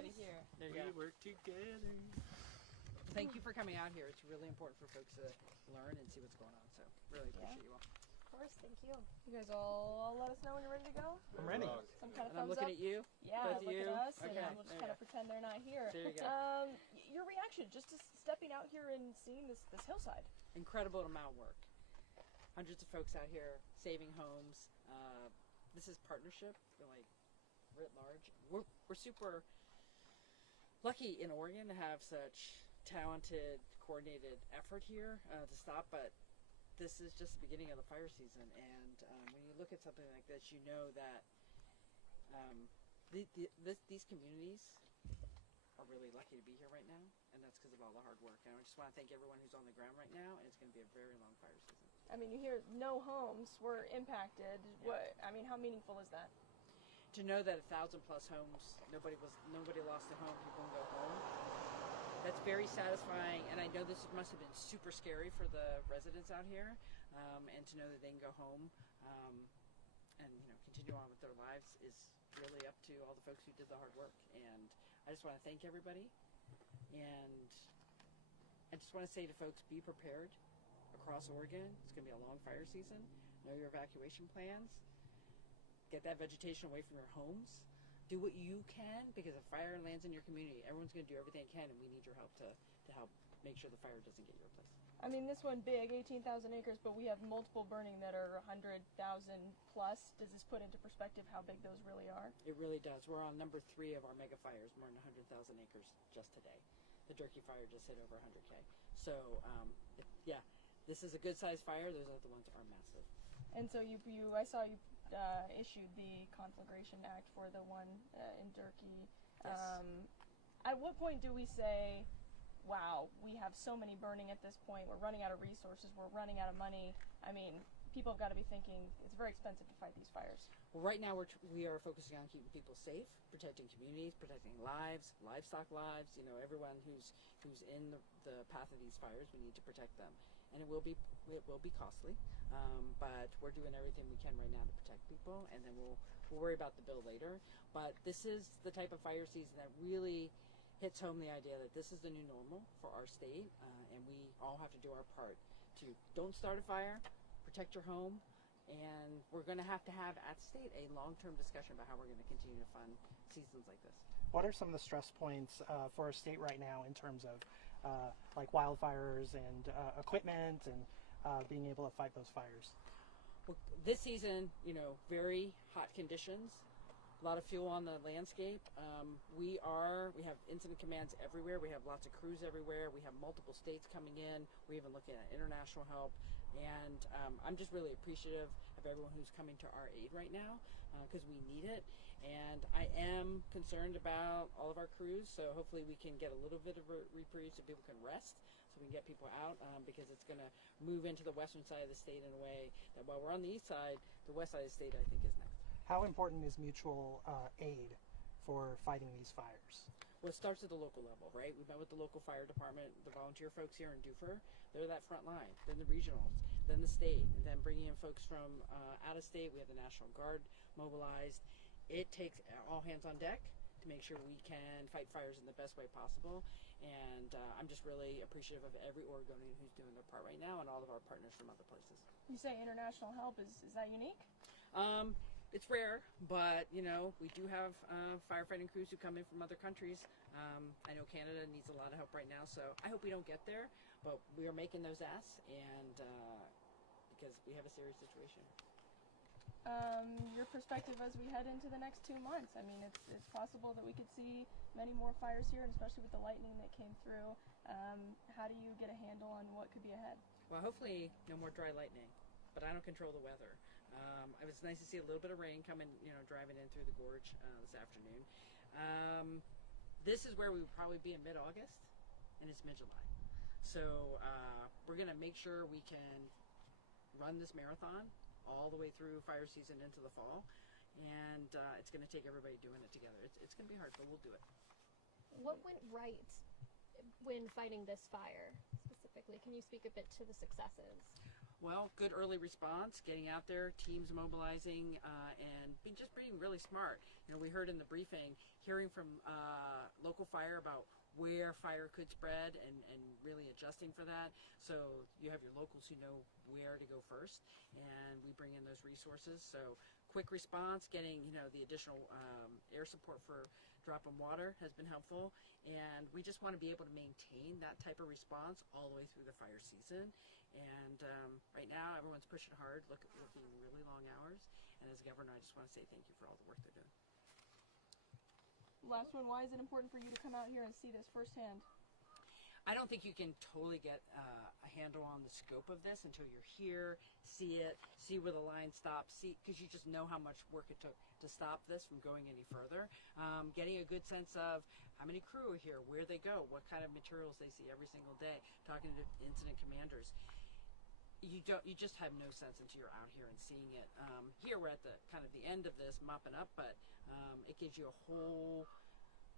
everybody here. There you go. We work together. Thank you for coming out here. It's really important for folks to learn and see what's going on. So really appreciate you all. Of course, thank you. You guys all let us know when you're ready to go. I'm ready. Some kind of And I'm thumbs looking up. at you. Yeah, both look you. at us, Okay, and we'll just there you kind of go. pretend they're not here. There you go. Your reaction, just to stepping out here and seeing this hillside. Incredible amount of work. Hundreds of folks out here saving homes. This is partnership, like writ large. We're super lucky in Oregon to have such talented, coordinated effort here to stop, but this is just the beginning of the fire season, and when you look at something like this, you know that these communities are really lucky to be here right now, and that's because of all the hard work. And I just want to thank everyone who's on the ground right now, and it's going to be a very long fire season. I mean, you hear no homes were impacted. Yeah. How meaningful is that? To know that 1,000+ homes, nobody lost a home, people can go home. That's very satisfying, and I know this must have been super scary for the residents out here, and to know that they can go home and continue on with their lives is really up to all the folks who did the hard work. And I just want to thank everybody, and I just want to say to folks, be prepared across Oregon. It's going to be a long fire season. Know your evacuation plans. Get that vegetation away from your homes. Do what you can, because if fire lands in your community, everyone's going to do everything they can, and we need your help to help make sure the fire doesn't get your place. I mean, this one big, 18,000 acres, but we have multiple burning that are 100,000 plus. Does this put into perspective how big those really are? It really does. We're on number 3 of our mega fires, more than 100,000 acres just today. The Durkee fire just hit over 100K. So, yeah, this is a good-sized fire. Those other ones are massive. And so I saw you issued the Conflagration Act for the one in Durkee. Yes. At what point do we say, wow, we have so many burning at this point, we're running out of resources, we're running out of money? I mean, people have got to be thinking it's very expensive to fight these fires. Well, right now we are focusing on keeping people safe, protecting communities, protecting lives, livestock lives. Everyone who's in the path of these fires, we need to protect them, and it will be costly. But we're doing everything we can right now to protect people, and then we'll worry about the bill later. But this is the type of fire season that really hits home the idea that this is the new normal for our state, and we all have to do our part to don't start a fire, protect your home, and we're going to have at state a long-term discussion about how we're going to continue to fund seasons like this. What are some of the stress points for our state right now in terms of like wildfires and equipment and being able to fight those fires? Well, this season, very hot conditions. A lot of fuel on the landscape. We have incident commands everywhere. We have lots of crews everywhere. We have multiple states coming in. We're even looking at international help. And I'm just really appreciative of everyone who's coming to our aid right now, because we need it. And I am concerned about all of our crews, so hopefully we can get a little bit of a reprieve so people can rest, so we can get people out, because it's going to move into the western side of the state in a way that while we're on the east side, the west side of the state I think is next. How important is mutual aid for fighting these fires? Well, it starts at the local level, right? We met with the local fire department, the volunteer folks here in Dufur. They're that front line. Then the regionals, then the state, and then bringing in folks from out of state. We have the National Guard mobilized. It takes all hands on deck to make sure we can fight fires in the best way possible. And I'm just really appreciative of every Oregonian who's doing their part right now, and all of our partners from other places. You say international help. Is that unique? It's rare, but we do have firefighting crews who come in from other countries. I know Canada needs a lot of help right now, so I hope we don't get there, but we are making those asks, and because we have a serious situation. Your perspective as we head into the next 2 months. I mean, it's possible that we could see many more fires here, and especially with the lightning that came through. How do you get a handle on what could be ahead? Well, hopefully no more dry lightning, but I don't control the weather. It was nice to see a little bit of rain coming, driving in through the gorge this afternoon. This is where we would probably be in mid-August, and it's mid-July. So we're going to make sure we can run this marathon all the way through fire season into the fall, and it's going to take everybody doing it together. It's going to be hard, but we'll do it. What went right when fighting this fire specifically? Can you speak a bit to the successes? Well, good early response, getting out there, teams mobilizing, and just being really smart. You know, we heard in the briefing, hearing from local fire about where fire could spread and really adjusting for that. So you have your locals who know where to go first, and we bring in those resources. So quick response, getting, you know, the additional air support for drop in water has been helpful, and we just want to be able to maintain that type of response all the way through the fire season. And right now, everyone's pushing hard, working really long hours. And as a governor, I just want to say thank you for all the work they're doing. Last one, why is it important for you to come out here and see this firsthand? I don't think you can totally get a handle on the scope of this until you're here, see it, see where the line stops, because you just know how much work it took to stop this from going any further. Getting a good sense of how many crew are here, where they go, what kind of materials they see every single day, talking to incident commanders. You just have no sense until you're out here and seeing it. Here we're at the kind of the end of this, mopping up, but it gives you a whole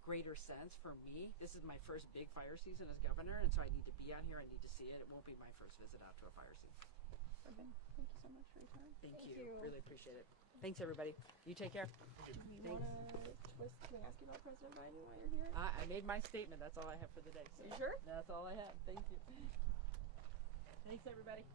greater sense. For me, this is my first big fire season as governor, and so I need to be out here. I need to see it. It won't be my first visit out to a fire scene. Okay. Thank you so much for your time. Thank Thank you. you. Really appreciate it. Thanks, everybody. You take care. Do you Thanks. want to twist? Can we ask you about President Biden while you're here? I made my statement. That's all I have for the day. So You sure? That's all I have. Thank you. Thanks, everybody.